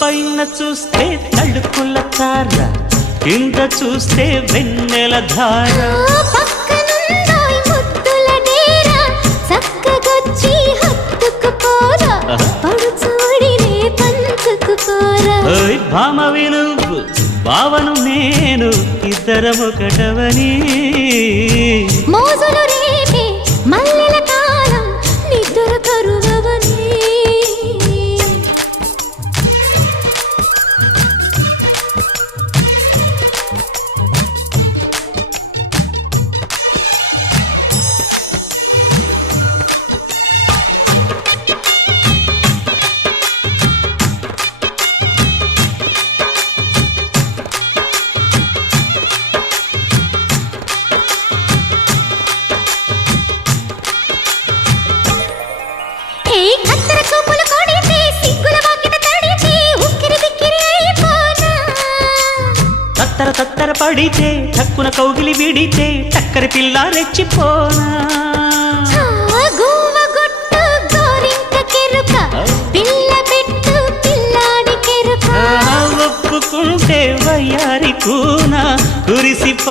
పైన చూస్తే తడుకుల తార, కింద చూస్తే వెన్నెల ధార. భామ విలువు భావను నేను ఇద్దరమొకటవని మోజులు రేపే మల్లెల కాలం నిద్ర కరువవని. తత్తర తత్తర పడితే టక్కున కౌగిలి విడితే టక్కరి పిల్ల రెచ్చిపోనా. ఒప్పుకుంటే వయ్యారి కూ